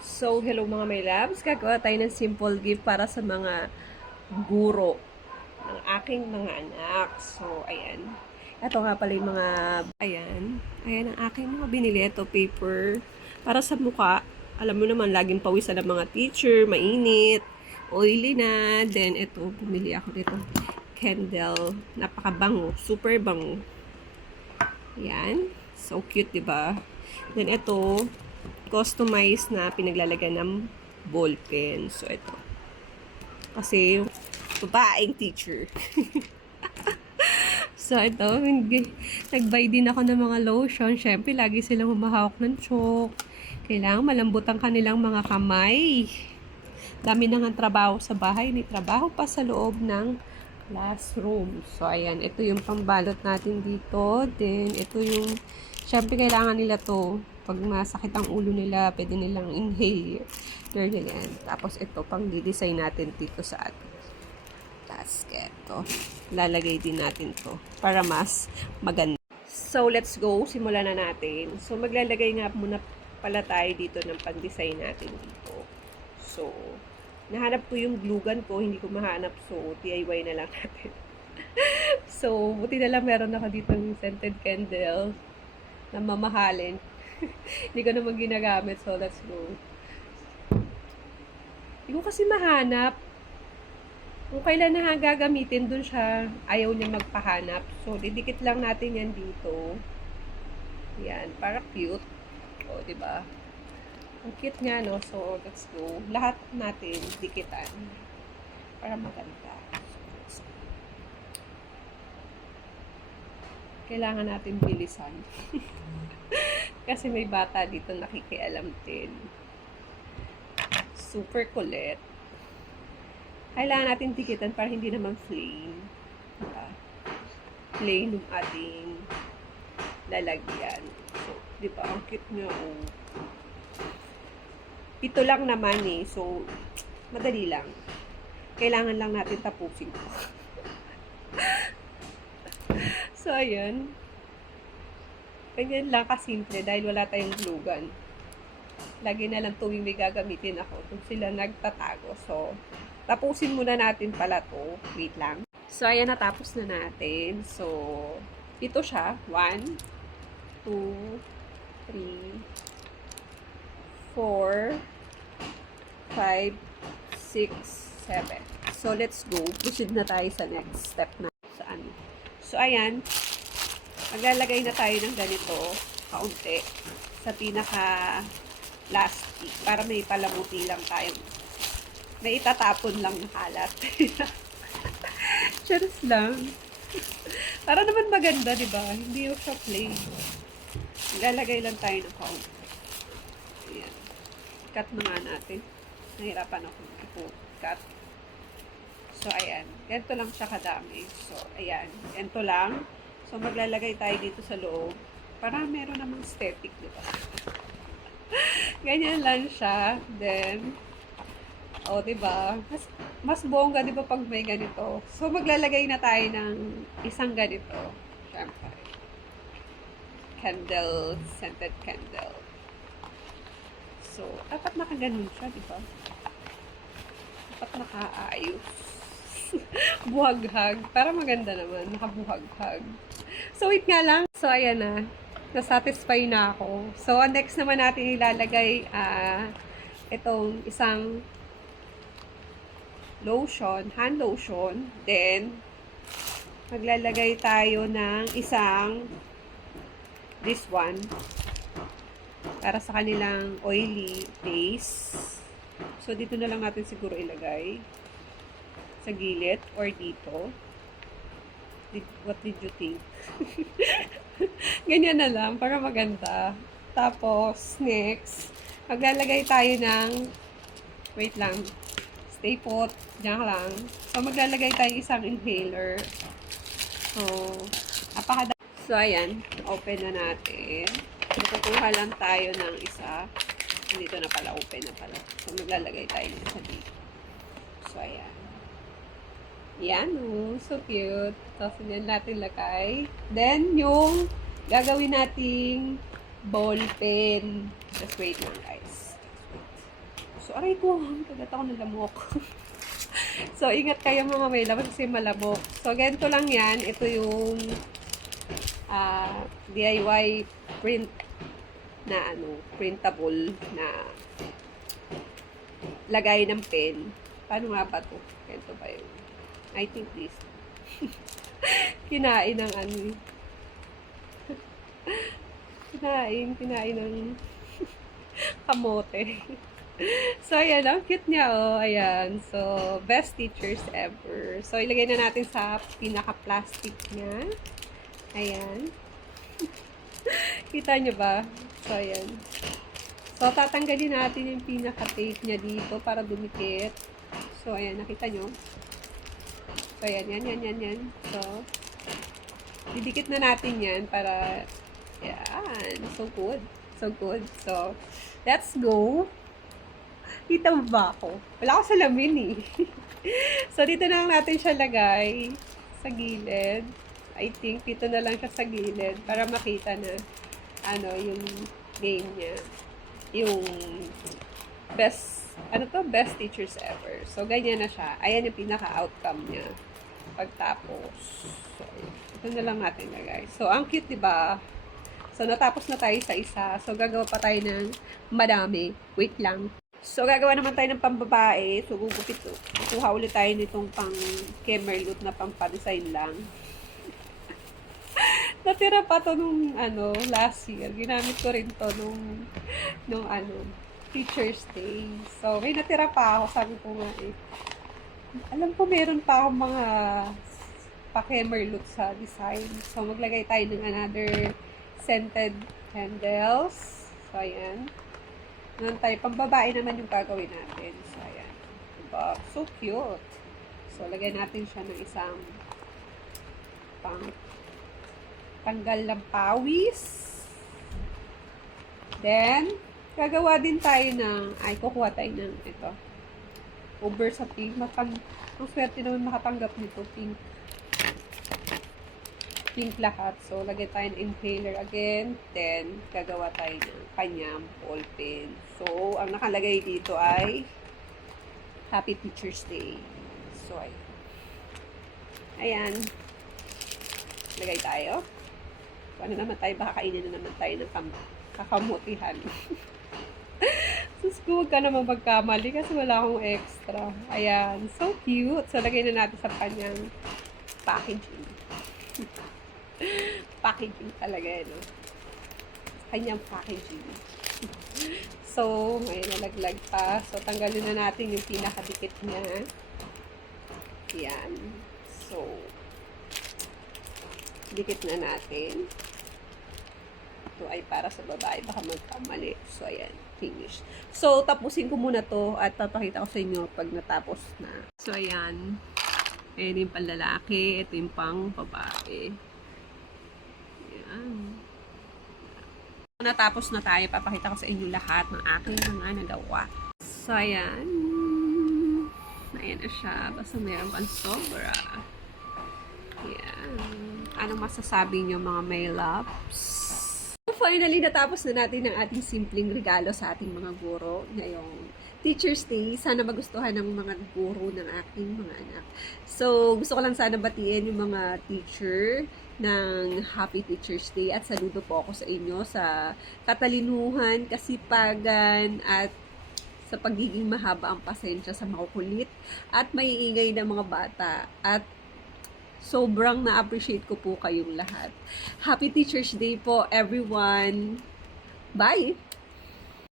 So, hello mga my loves. Gagawa tayo ng simple gift para sa mga guro ng aking mga anak. So, ayan. Ito nga pala yung mga, ayan. Ayan ang aking mga binili. Ito, paper. Para sa mukha. Alam mo naman, laging pawisan ng mga teacher, mainit, oily na. Then, ito, bumili ako dito. Candle. Napakabango. Super bango. Ayan. So cute, diba? Then, ito, customized na pinaglalagyan ng ball pen. So, ito. Kasi, babaeng teacher. So, ito, nag-buy din ako ng mga lotion. Siyempre, lagi silang humahawak ng chalk. Kailangan malambot ang kanilang mga kamay. Dami na nga trabaho sa bahay. May trabaho pa sa loob ng classroom. So, ayan. Ito yung pambalot natin dito. Then, ito yung, siyempre, kailangan nila to. Pag masakit ang ulo nila, pwede nilang inhale. Yan. Tapos, ito, pang di-design natin dito sa atin. Basket. To. Lalagay din natin to para mas maganda. So, let's go. Simulan na natin. So, maglalagay nga muna pala tayo dito ng pan-design natin dito. So, nahanap ko yung glue gun ko. Hindi ko mahanap. So, DIY na lang natin. So, buti na lang meron ako dito ng scented candle na mamahalin. Hindi ko naman ginagamit. So, let's go. Hindi ko kasi mahanap. Kung kailan na gagamitin, dun siya ayaw niya magpahanap. So, didikit lang natin yan dito. Yan, para cute. O, diba? Ang cute nga, no? So, let's go. Lahat natin dikitan. Para maganda. So, kailangan natin bilisan. Kasi may bata dito nakikialam din. Super kulit. Kailangan natin dikitan para hindi naman plain. Diba? Plain yung ating lalagyan. So, diba? Ang cute nyo. Oh. Ito lang naman eh. So, madali lang. Kailangan lang natin tapusin ko. So, ayan. Ganyan lang kasimple dahil wala tayong glue gun. Lagi na lang tuwing may gagamitin ako. Kung sila nagtatago. So, tapusin muna natin pala to. Wait lang. So, ayan, natapos na natin. So, ito siya. 1, 2, 3, 4, 5, 6, 7. So, let's go. Proceed na tayo sa next step na. Saan? So, ayan. Maglalagay na tayo ng ganito. Kaunti. Sa pinaka plastic. Para may palamuti lang tayo. May itatapon lang na kalat. Cheers lang. Para naman maganda, di ba? Hindi yung siya plain. Ilalagay lang tayo ng kaunti. Ayan. Cut na nga natin. Nahirapan ako i-cut. So, ayan. Ganito lang siya kadami. So, ayan. Ganito lang. So, maglalagay tayo dito sa loob. Para meron namang aesthetic, di ba? Ganyan lang siya. Then, o, diba? Mas bongga, diba, pag may ganito. So, maglalagay na tayo ng isang ganito. Siyempre. Candle, scented candle. So, dapat nakaganon siya, diba? Dapat nakaayos. Buhaghag. Para maganda naman. Nakabuhaghag. So, wait nga lang. So, ayan na. Nasatisfy na ako. So, next naman natin ilalagay itong isang lotion, hand lotion. Then, maglalagay tayo ng isang this one para sa kanilang oily face. So, dito na lang natin siguro ilagay sa gilid or dito. What did you think? Ganyan na lang para maganda. Tapos, next, maglalagay tayo ng wait lang. Stay put. Diyan lang. So, maglalagay tayo isang inhaler. So, So, ayan. Open na natin. Natutuha lang tayo ng isa. Dito na pala. Open na pala. So, maglalagay tayo ng isa dito. So, ayan. Yan, oh. So cute. Tapos, yan natin lagay. Then, yung gagawin nating ball pen. Just wait lang, guys. Aray ko, kagat ako ng lamok. So, ingat kayo mga may lamok kasi malamok. So, ganito lang yan. Ito yung DIY print na printable na lagay ng pen. Paano nga ba to? Ganito ba yun? I think this. Kinain ng kinain ng kamote. So, ayan, ang cute niya, oh. Ayan. So, best teachers ever. So, ilagay na natin sa pinaka-plastic niya. Ayan. Kita nyo ba? So, ayan. So, tatanggalin natin yung pinaka-tape niya dito para dumikit. So, ayan. Nakita nyo? So, ayan. Yan. So, didikit na natin yan para, yan. So, good. So, let's go. Kita mo ba ako? Wala ako salamin eh. So, dito na lang natin siya lagay sa gilid. I think dito na lang siya sa gilid para makita na yung game niya. Yung best teachers ever. So, ganyan na siya. Ayan yung pinaka-outcome niya. Pagtapos. So, ito na lang natin lagay. So, ang cute, diba? So, natapos na tayo sa isa. So, gagawa pa tayo ng madami. Wait lang. So, gagawa naman tayo ng pambabae. So, gugupit to. Kuha ulit tayo nitong pang Kemerlut na pang-design lang. Natira pa to nung, last year. Ginamit ko rin to nung Teacher's Day. So, may natira pa ako. Sabi ko nga alam ko meron pa akong mga pa-Kemerlut sa design. So, maglagay tayo ng another scented candles. So, ayan. Ngayon tayo, pambabae naman yung gagawin natin. So, ayan. Diba? So cute. So, lagyan natin siya ng isang tanggal ng pawis. Then, gagawa din tayo kukuha tayo ng ito. Over sa pink. Ang swerte naman makatanggap nito, pink. Pink lahat. So, lagay tayo ng inhaler again. Then, gagawa tayo ng kanyang ball pen. So, ang nakalagay dito ay Happy Teacher's Day. So, ayan. Lagay tayo. So, naman tayo? Baka kainin na naman tayo ng kakamutihan. Sus, huwag ka naman magkamali kasi wala akong extra. Ayan. So cute. So, lagay na natin sa kanyang packaging. Packaging talaga, kanyang packaging. So, ngayon nalaglag pa. So, tanggalin na natin yung pinakadikit niya. Yan. So, dikit na natin. Ito ay para sa babae. Baka magkamali. So, ayan. Finish. So, tapusin ko muna to at papakita ko sa inyo pag natapos na. So, ayan. Ayan yung panlalaki. Ito yung pang babae. Ayan. Natapos na tayo, papakita ko sa inyo lahat ng aking mga nagawa. So, ayan. Ayan na siya. Basta meron pang sobra. Ayan. Anong masasabi nyo mga may loves? So, finally, natapos na natin ang ating simpleng regalo sa ating mga guro ngayong Teacher's Day. Sana magustuhan ng mga guro ng aking mga anak. So, gusto ko lang sana batiin yung mga teacher ng Happy Teacher's Day at saludo po ako sa inyo sa katalinuhan, kasipagan at sa pagiging mahaba ang pasensya sa makukulit at maiingay ng mga bata at sobrang na-appreciate ko po kayong lahat. Happy Teacher's Day po everyone! Bye!